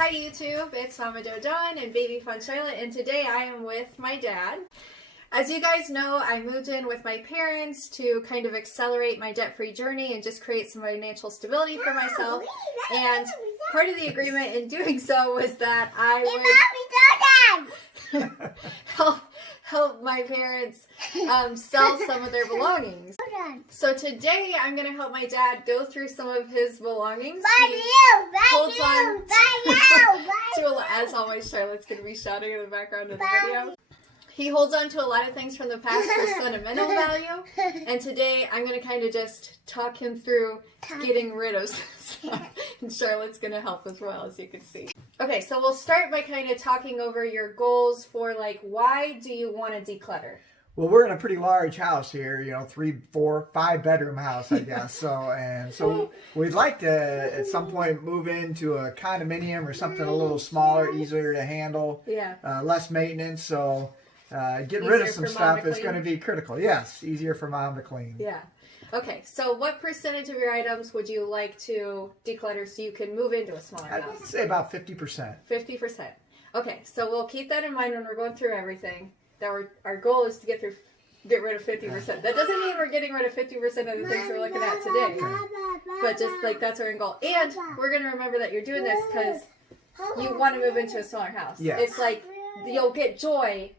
Hi YouTube, it's Mama Dodon and Baby Fun Charlotte, and today I am with my dad. As you guys know, I moved in with my parents to kind of accelerate my debt-free journey and just create some financial stability for myself. And part of the agreement in doing so was that I would help my parents sell some of their belongings. So today I'm going to help my dad go through some of his belongings. As always, Charlotte's going to be shouting in the background of the video. He holds on to a lot of things from the past for sentimental value, and today I'm going to kind of just talk him through getting rid of some stuff, and Charlotte's going to help as well, as you can see. Okay, so we'll start by kind of talking over your goals for, like, why do you want to declutter? Well, we're in a pretty large house here, you know, 3, 4, 5 bedroom house, I guess. So we'd like to at some point move into a condominium or something a little smaller, easier to handle, less maintenance. So getting rid of some stuff is going to be critical. Yes, easier for mom to clean. Yeah. Okay, so what percentage of your items would you like to declutter so you can move into a smaller house? I'd say about 50%. 50%. Okay, so we'll keep that in mind when we're going through everything. That our goal is to get rid of 50%. That doesn't mean we're getting rid of 50% of the things we're looking at today. But just like that's our goal. And we're going to remember that you're doing this because you want to move into a smaller house. Yes. It's like you'll get joy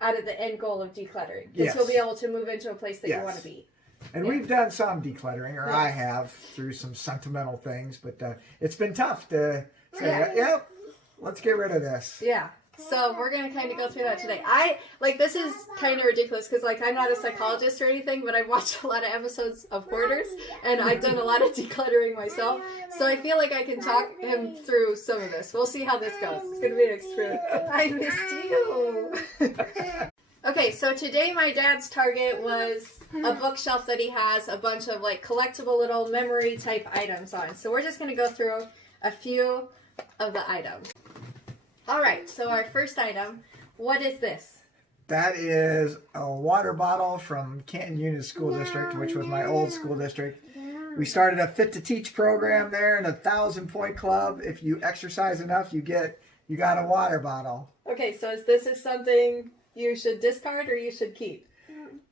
out of the end goal of decluttering. Because you'll be able to move into a place that you want to be. And we've done some decluttering, or I have, through some sentimental things. But it's been tough to say, yep, let's get rid of this. Yeah. So we're going to kind of go through that today. This is kind of ridiculous because, like, I'm not a psychologist or anything, but I've watched a lot of episodes of Hoarders, and I've done a lot of decluttering myself. So I feel like I can talk him through some of this. We'll see how this goes. It's going to be an experience. I missed you. Okay, so today my dad's target was a bookshelf that he has a bunch of, like, collectible little memory type items on. So we're just going to go through a few of the items. All right, so our first item, what is this? That is a water bottle from Canton Union School District, which was my old school district. We started a Fit to Teach program there and a 1,000-point club. If you exercise enough, you got a water bottle. Okay, so this is something you should discard or you should keep?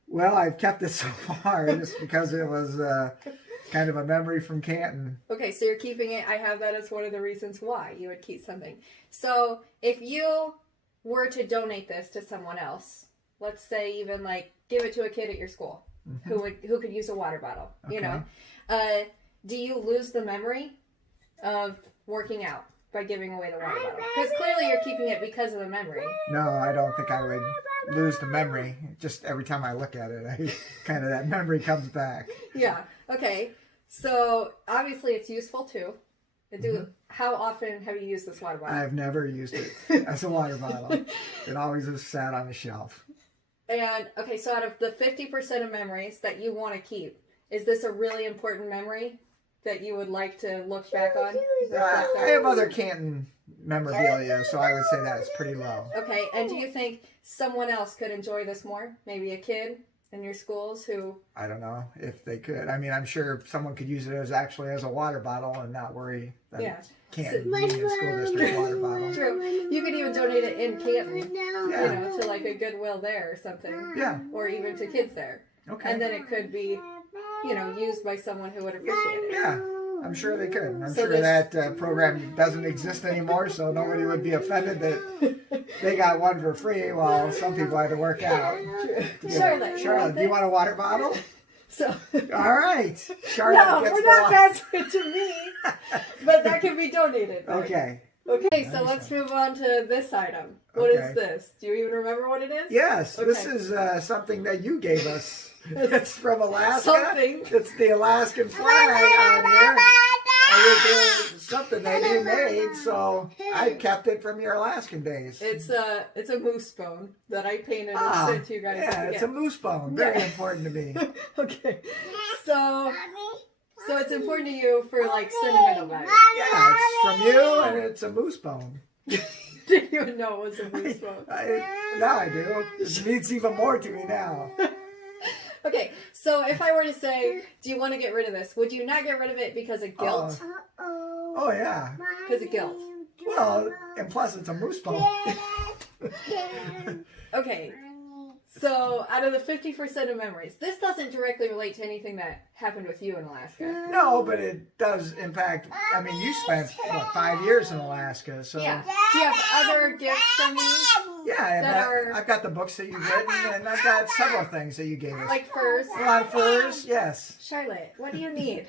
Well, I've kept it so far just because it was kind of a memory from Canton. Okay, so you're keeping it. I have that as one of the reasons why you would keep something. So if you were to donate this to someone else, let's say even like give it to a kid at your school who could use a water bottle, you know, do you lose the memory of working out by giving away the water bottle? Because clearly you're keeping it because of the memory. No, I don't think I would lose the memory. Just every time I look at it, that memory comes back. Yeah. Okay. So obviously it's useful too. How often have you used this water bottle? I've never used it as a water bottle. It always has sat on the shelf. And okay, so out of the 50% of memories that you want to keep, is this a really important memory that you would like to look back on? I have other Canton memorabilia, so I would say that is pretty low. Okay, and do you think someone else could enjoy this more? Maybe a kid in your schools who... I don't know if they could. I mean, I'm sure someone could use it as a water bottle and not worry that it can't be a school district water bottle. True. You could even donate it in Canton, you know, to like a Goodwill there or something. Yeah. Or even to kids there. Okay. And then it could be, you know, used by someone who would appreciate it. Yeah. I'm sure they could. I'm sure that program doesn't exist anymore, so nobody would be offended that they got one for free while some people had to work out. Charlotte, do you want a water bottle? So, all right. Charlotte gets we're not passing it to me, but that can be donated. Right? Okay. Okay, so let's move on to this item. What is this? Do you even remember what it is? Yes, this is something that you gave us. It's from Alaska. Something. It's the Alaskan flag on here. It's something that you made, so I kept it from your Alaskan days. It's a moose bone that I painted and sent to you guys. Yeah, it's a moose bone. Very important to me. Okay. So it's important to you for like sentimental value. Yeah, it's from you and it's a moose bone. Didn't even know it was a moose bone. Now I do. It means even more to me now. Okay, so if I were to say, do you want to get rid of this? Would you not get rid of it because of guilt? Oh, yeah. Because of guilt. Well, and plus it's a moose bone. Okay. So, out of the 50% of memories, this doesn't directly relate to anything that happened with you in Alaska. No, but it does impact. I mean, you spent, what, 5 years in Alaska, so. Yeah. Do you have other gifts from me? Yeah, I've got the books that you've written, and I've got several things that you gave us. Like furs? A lot of furs, yes. Charlotte, what do you need?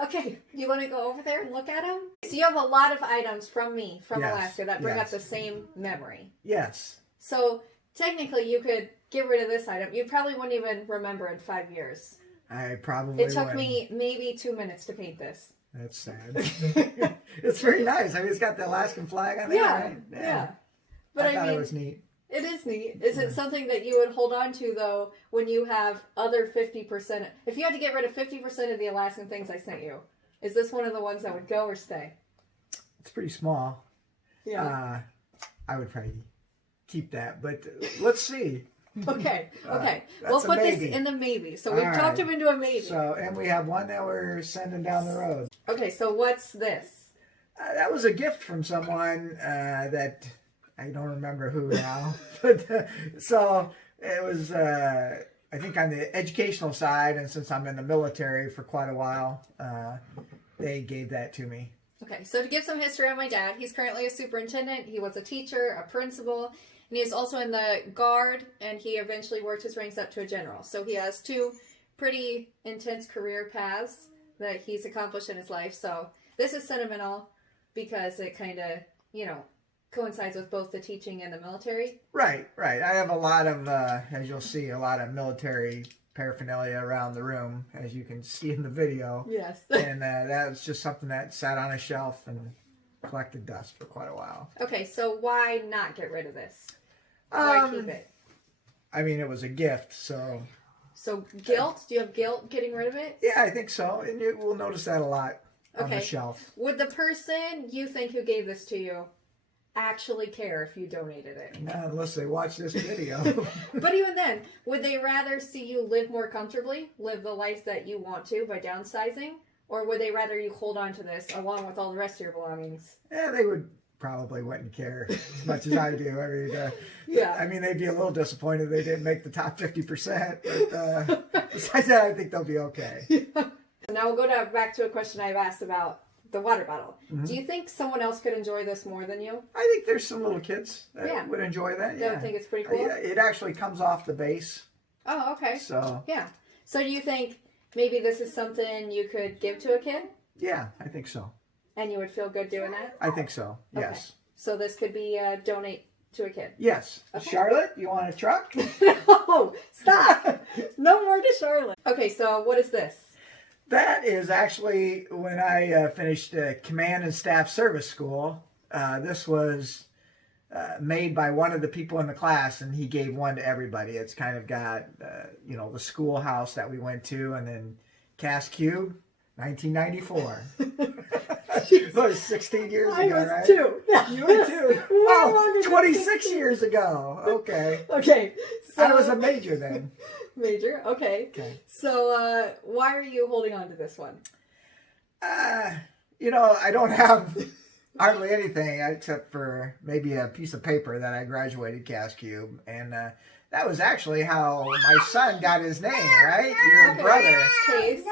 Okay, you want to go over there and look at them? So you have a lot of items from me, from Alaska, that bring up the same memory. Yes. So technically you could get rid of this item. You probably wouldn't even remember in 5 years. I probably It took me maybe 2 minutes to paint this. That's sad. It's very nice. I mean, it's got the Alaskan flag on it, right? Yeah. But I thought it was neat. It is neat. Is it something that you would hold on to, though, when you have other 50%? If you had to get rid of 50% of the Alaskan things I sent you, is this one of the ones that would go or stay? It's pretty small. Yeah. I would probably keep that, but let's see. Okay. We'll put this in the maybe. So we've talked him into a maybe. So, and we have one that we're sending down the road. Okay, so what's this? That was a gift from someone that I don't remember who now. But so it was, I think, on the educational side, and since I'm in the military for quite a while, they gave that to me. Okay, so to give some history on my dad, he's currently a superintendent. He was a teacher, a principal, and he is also in the Guard, and he eventually worked his ranks up to a general. So he has 2 pretty intense career paths that he's accomplished in his life. So this is sentimental because it kind of, coincides with both the teaching and the military. Right. I have a lot of, as you'll see, a lot of military paraphernalia around the room, as you can see in the video. Yes. And that was just something that sat on a shelf and collected dust for quite a while. Okay, so why not get rid of this? Why keep it? I mean, it was a gift, so... So guilt? Do you have guilt getting rid of it? Yeah, I think so. And you will notice that a lot on the shelf. Would the person you think who gave this to you actually care if you donated it? Not unless they watch this video. But even then, would they rather see you live more comfortably, live the life that you want to by downsizing? Or would they rather you hold on to this along with all the rest of your belongings? Yeah, they would probably wouldn't care as much as I do. I mean, I mean, they'd be a little disappointed they didn't make the top 50%. But besides that, I think they'll be okay. Now we'll go back to a question I've asked about the water bottle. Mm-hmm. Do you think someone else could enjoy this more than you? I think there's some little kids that would enjoy that. You don't think it's pretty cool? It actually comes off the base. Oh, okay. So So do you think maybe this is something you could give to a kid? Yeah, I think so. And you would feel good doing that? I think so, yes. Okay. So this could be donate to a kid? Yes. Okay. Charlotte, you want a truck? No, stop. No more to Charlotte. Okay, so what is this? That is actually when I finished Command and Staff Service School. This was made by one of the people in the class, and he gave one to everybody. It's kind of got, the schoolhouse that we went to, and then Cast Cube, 1994. It was 16 years ago, right? I was 2. You were 2. Oh, 26 years ago. Okay. Okay. So I was a major then. Major, okay. So why are you holding on to this one? I don't have hardly anything except for maybe a piece of paper that I graduated Cast Cube. And that was actually how my son got his name, right? Your brother.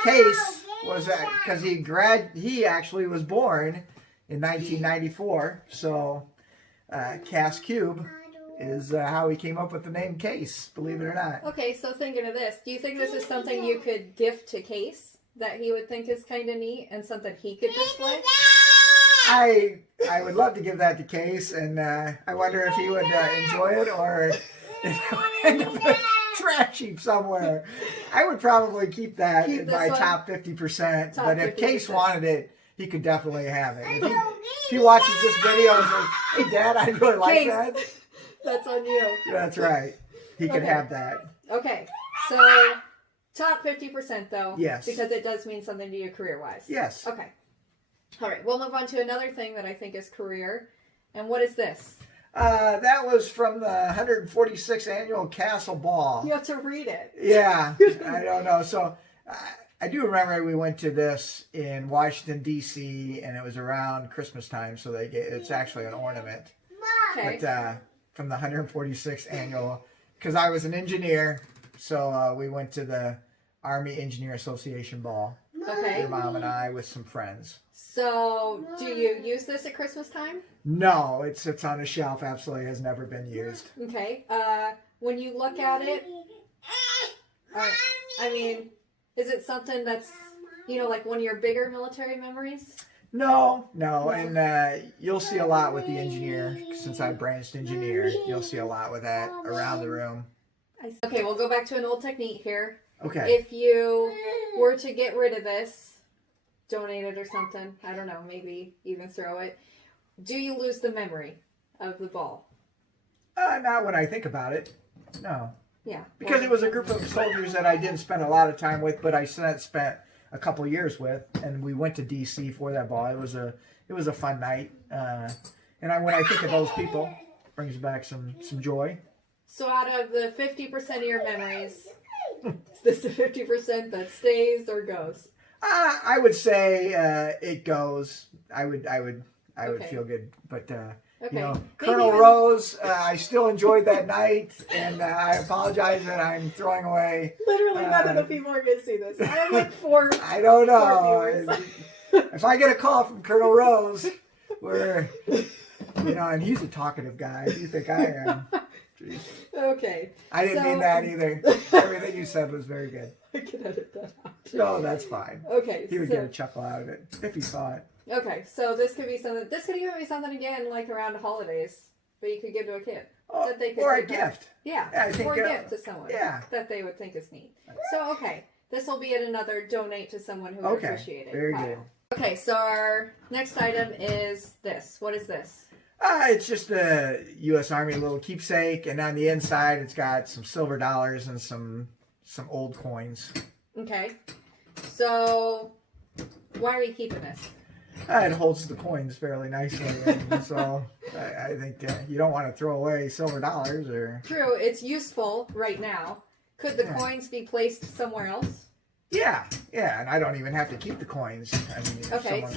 Case was because he actually was born in 1994. So Cast Cube is how he came up with the name Case, believe it or not. Okay, so thinking of this, do you think this is something you could gift to Case that he would think is kind of neat and something he could display? I would love to give that to Case, and I wonder if he would enjoy it or if it would end up in a trash heap somewhere. I would probably keep that in my top 50%, but if Case wanted it, he could definitely have it. If he watches this video and says, "Hey, Dad, I really like that." That's on you. That's right. He could have that. Okay. So, top 50% though. Yes. Because it does mean something to you career-wise. Yes. Okay. All right. We'll move on to another thing that I think is career. And what is this? That was from the 146th Annual Castle Ball. You have to read it. Yeah. I don't know. So, I do remember we went to this in Washington, D.C., and it was around Christmas time, so it's actually an ornament. Okay. But from the 146th annual, because I was an engineer, so we went to the Army Engineer Association ball. Okay. Your mom and I with some friends. So, do you use this at Christmas time? No, it sits on a shelf. Absolutely has never been used. Okay. When you look at it, I mean, is it something that's, like one of your bigger military memories? No, and you'll see a lot with the engineer, since I branched engineer. You'll see a lot with that around the room. Okay, we'll go back to an old technique here. Okay. If you were to get rid of this, donate it or something, I don't know, maybe even throw it, do you lose the memory of the ball? Not when I think about it. No. Yeah. Because it was a group of soldiers that I didn't spend a lot of time with, but I spent a couple years with, and we went to D.C. for that ball. It was a fun night, and when I think of those people, it brings back some joy. So out of the 50% of your memories, is this the 50% that stays or goes? I would say it goes. I would Okay. feel good, but Okay. Colonel Rose, I still enjoyed that night, and I apologize that I'm throwing away. Literally none of the people are going to see this. I have like four. I don't know. 4 viewers. If I get a call from Colonel Rose, and he's a talkative guy. You think I am? Jeez. Okay. I didn't mean that either. Everything you said was very good. I can edit that out. No, that's fine. Okay. He would get a chuckle out of it if he saw it. Okay, so this could be something. This could even be something again, like around the holidays, that you could give to a kid. That they could Or a take home. gift. Yeah, I think, or a gift to someone. yeah. That they would think is neat. So, okay, this will be at another donate to someone who would appreciate it. Very pile. good. Okay, so our next item is this. What is this? It's just a U.S. Army little keepsake, and on the inside it's got some silver dollars and some old coins. Okay, so why are we keeping this? It holds the coins fairly nicely, and so I think you don't want to throw away silver dollars or. True, it's useful right now. Could the coins be placed somewhere else? Yeah, and I don't even have to keep the coins. I mean, if Okay, someone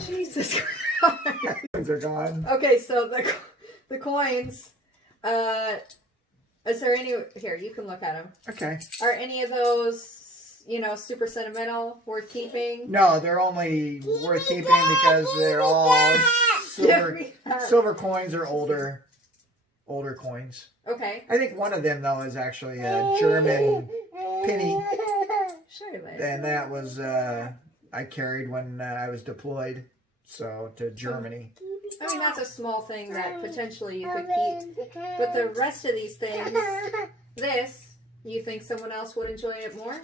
so Jesus Christ. coins are gone. Okay, so the coins. Is there any here? You can look at them. Okay. Are any of those, super sentimental, worth keeping? No, they're only worth keeping because they're all silver coins or older coins. Okay. I think one of them though is actually a German penny, Sure, man. and that was I carried when I was deployed, so to Germany. I mean, that's a small thing that potentially you could keep. But the rest of these things, you think someone else would enjoy it more?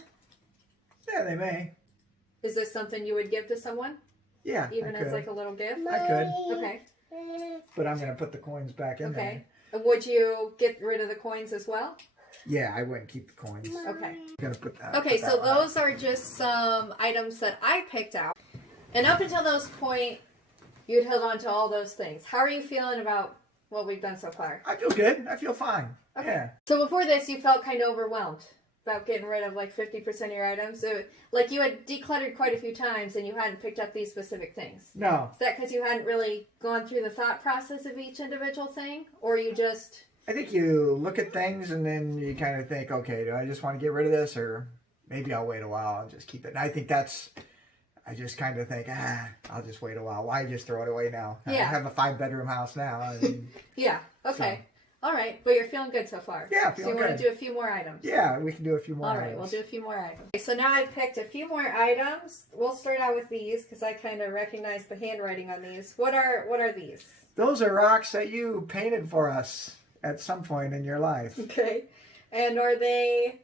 Yeah, they may. Is this something you would give to someone? Yeah, Even I as could. like a little gift? I could, Okay. but I'm gonna put the coins back in there. Okay. And would you get rid of the coins as well? Yeah, I wouldn't keep the coins. Okay. I'm gonna put that. Okay, put that so one up. those are just some items that I picked out. And up until those point, you'd held on to all those things. How are you feeling about what we've done so far? I feel good. I feel fine. Okay. Yeah. So before this, you felt kind of overwhelmed about getting rid of like 50% of your items. So, like you had decluttered quite a few times and you hadn't picked up these specific things. No. Is that because you hadn't really gone through the thought process of each individual thing? Or you just... I think you look at things and then you kind of think, okay, do I just want to get rid of this, or maybe I'll wait a while and just keep it. And I think I just kind of think, I'll just wait a while. Why just throw it away now? Yeah. I have a 5-bedroom house now. And, Yeah, okay. All right, but you're feeling good so far. Yeah, So feeling you want good. to do a few more items? yeah, we can do a few more All right, items. we'll do a few more items. Okay, so now I picked a few more items. We'll start out with these because I kind of recognize the handwriting on these. What are these? Those are rocks that you painted for us at some point in your life. Okay, and are they?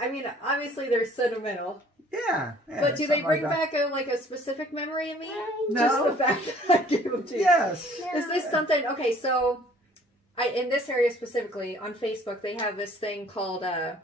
I mean, obviously they're sentimental. Yeah. But do they something bring like that. back a specific memory of me? No. Just the fact that I gave them to you. Yes. Is this something? Okay, so in this area specifically on Facebook, they have this thing called the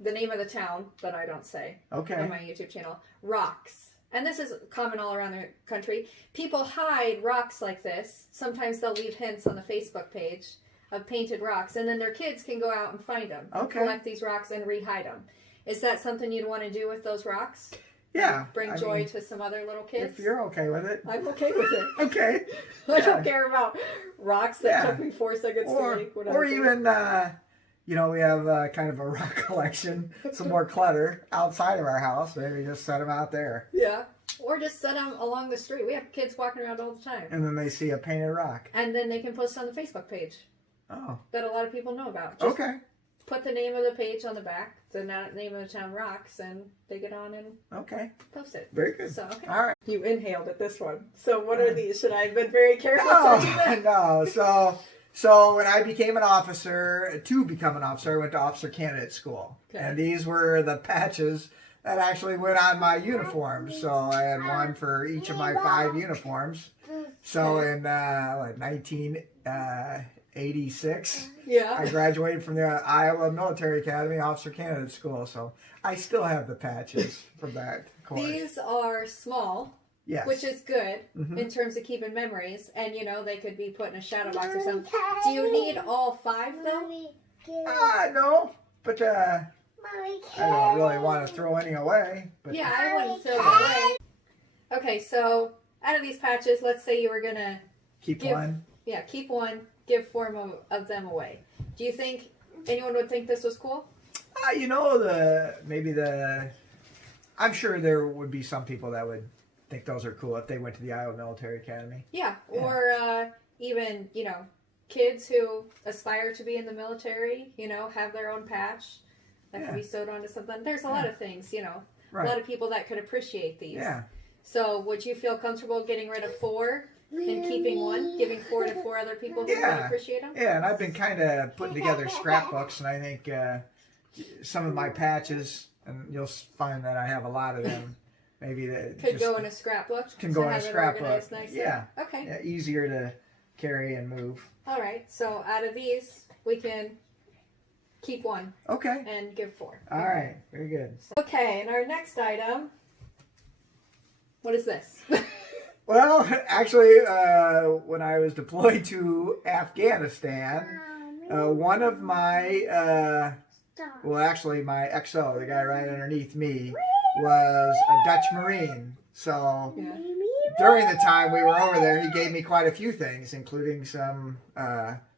name of the town that I don't say Okay. on my YouTube channel, rocks. And this is common all around the country. People hide rocks like this. Sometimes they'll leave hints on the Facebook page of painted rocks, and then their kids can go out and find them. Okay. Collect these rocks and rehide them. Is that something you'd want to do with those rocks? Yeah. Bring joy to some other little kids? If you're okay with it. I'm okay with it. Okay. I don't care about rocks that took me 4 seconds to make. Or even, you know, we have kind of a rock collection, some more clutter outside of our house. Maybe just set them out there. Yeah. Or just set them along the street. We have kids walking around all the time. And then they see a painted rock. And then they can post on the Facebook page. Oh. That a lot of people know about. Just okay. Put the name of the page on the back, the name of the town rocks, and they get on and post it. Very good. So, okay. All right. You inhaled at this one. So what are these? Should I have been very careful? No. So when I became an officer, to become an officer, I went to officer candidate school. Okay. And these were the patches that actually went on my uniforms. So I had one for each of my 5 uniforms. So in 1986, I graduated from the Iowa Military Academy Officer Candidate School. So I still have the patches from that course. These are small. Yes. Which is good in terms of keeping memories. And, you know, they could be put in a shadow box or something. Do you need all 5, though? No. But I don't really want to throw any away. But yeah, I wouldn't throw them away. Okay, so out of these patches, let's say you were going to keep one. Yeah, keep one, give 4 of them away. Do you think anyone would think this was cool? You know, I'm sure there would be some people that would think those are cool if they went to the Iowa Military Academy. Yeah. Or even, you know, kids who aspire to be in the military, you know, have their own patch that can be sewed onto something. There's a lot of things, you know, a lot of people that could appreciate these. Yeah. So would you feel comfortable getting rid of 4 and keeping 1, giving 4 to 4 other people who would appreciate them? Yeah, and I've been kind of putting together scrapbooks, and I think some of my patches, and you'll find that I have a lot of them. Maybe that could go in a scrapbook. Can go in a scrapbook. Yeah. Okay. Yeah, easier to carry and move. All right. So out of these, we can keep 1. Okay. And give 4. All right. Very good. Okay. And our next item. What is this? Well, actually, when I was deployed to Afghanistan, one of my, my XO, the guy right underneath me, was a Dutch Marine. So during the time we were over there, he gave me quite a few things, including some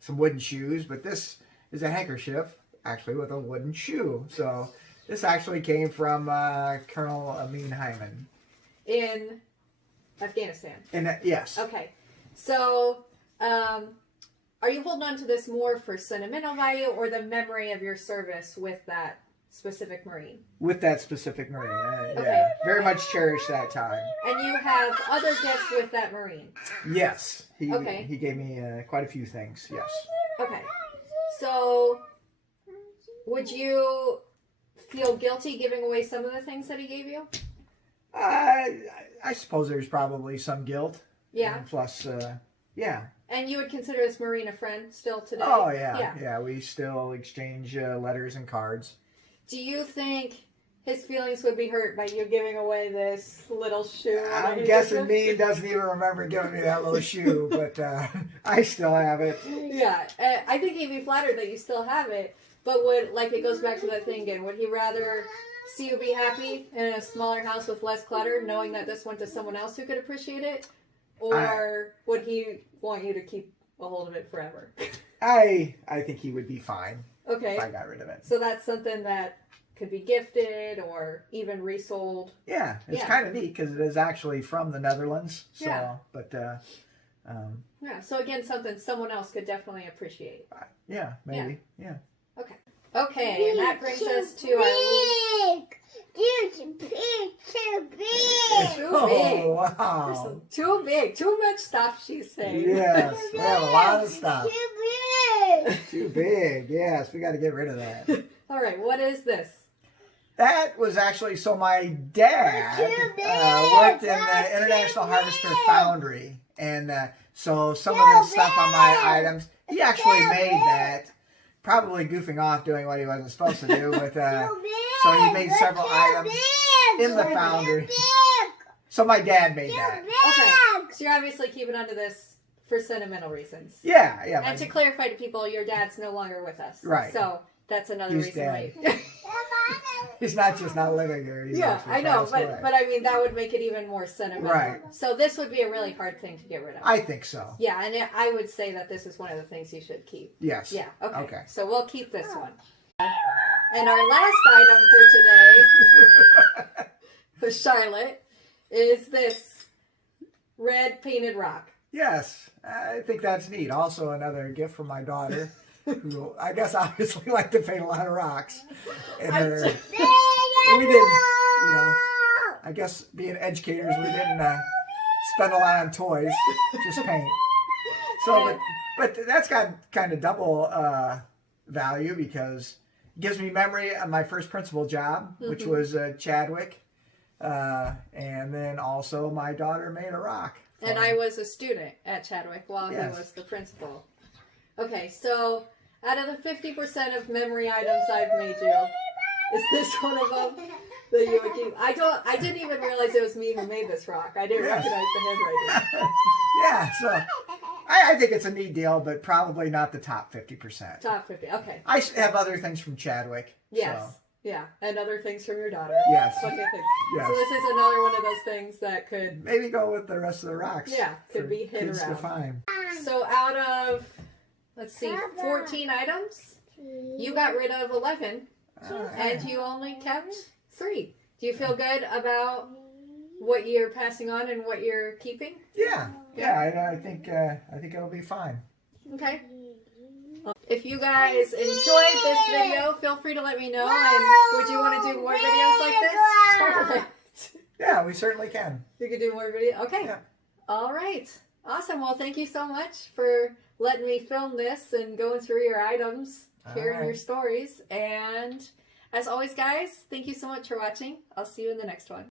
wooden shoes. But this is a handkerchief, actually, with a wooden shoe. So this actually came from Colonel Amin Hyman. In Afghanistan? Yes. Okay. So are you holding on to this more for sentimental value or the memory of your service with that specific Marine? With that specific Marine, yeah. Very much cherished that time. And you have other gifts with that Marine? Yes. He gave me quite a few things, yes. Okay. So, would you feel guilty giving away some of the things that he gave you? I suppose there's probably some guilt. Yeah. And plus, yeah. And you would consider this Marine a friend still today? Oh, yeah. Yeah, we still exchange letters and cards. Do you think his feelings would be hurt by you giving away this little shoe? I'm guessing me doesn't even remember giving me that little shoe, but I still have it. Yeah, I think he'd be flattered that you still have it, but it goes back to that thing again, would he rather see you be happy in a smaller house with less clutter, knowing that this went to someone else who could appreciate it? Or would he want you to keep a hold of it forever? I think he would be fine. Okay. If I got rid of it. So that's something that could be gifted or even resold. Yeah, it's kind of neat because it is actually from the Netherlands. So, but yeah. So again, something someone else could definitely appreciate. Yeah, maybe. Yeah. Okay. Okay, and that brings us to our. Too big. Too big. Oh, wow. Too big. Too much stuff, she's saying. Yes, we have a lot of stuff. Too big. Too big. Yes, we got to get rid of that. All right, what is this? That was actually, so my dad worked in the International Harvester Foundry. And so some of the stuff on my items, he actually made that. Probably goofing off doing what he wasn't supposed to do. But so he made several items in the foundry. So my dad made that. Okay, so you're obviously keeping onto this for sentimental reasons. Yeah, yeah. And to clarify to people, your dad's no longer with us. Right. So that's another He's reason dead. why. He's not just not living here. He's Yeah, actually I know, passed away. but I mean that would make it even more sentimental. Right. So this would be a really hard thing to get rid of. I think so. Yeah, and I would say that this is one of the things you should keep. Yes. Yeah. Okay. Okay. So we'll keep this one. And our last item for today, for Charlotte, is this red painted rock. Yes, I think that's neat. Also, another gift from my daughter, who I guess obviously like to paint a lot of rocks. And her, we didn't, you know, I guess being educators, we didn't spend a lot on toys, just paint. So, but that's got kind of double value because it gives me memory of my first principal job, which was Chadwick. And then also my daughter made a rock. And I was a student at Chadwick while he was the principal. Okay, so out of the 50% of memory items I've made you, is this one of them that you would keep? I didn't even realize it was me who made this rock. I didn't recognize the handwriting. Yeah, so I think it's a neat deal, but probably not the top 50%. Top 50, okay. I have other things from Chadwick. Yes. So. Yeah, and other things from your daughter. Yes. Okay, thanks. Yes. So this is another one of those things that could... Maybe go with the rest of the rocks. Yeah, could be hid kids around. to find. So out of, let's see, 14 items, you got rid of 11, and you only kept 3. Do you feel good about what you're passing on and what you're keeping? Yeah. I think it'll be fine. Okay. If you guys enjoyed this video, feel free to let me know. And would you want to do more videos like this? Yeah, we certainly can. You could do more videos. Okay. Yeah. All right. Awesome. Well, thank you so much for letting me film this and going through your items, sharing your stories. And as always, guys, thank you so much for watching. I'll see you in the next one.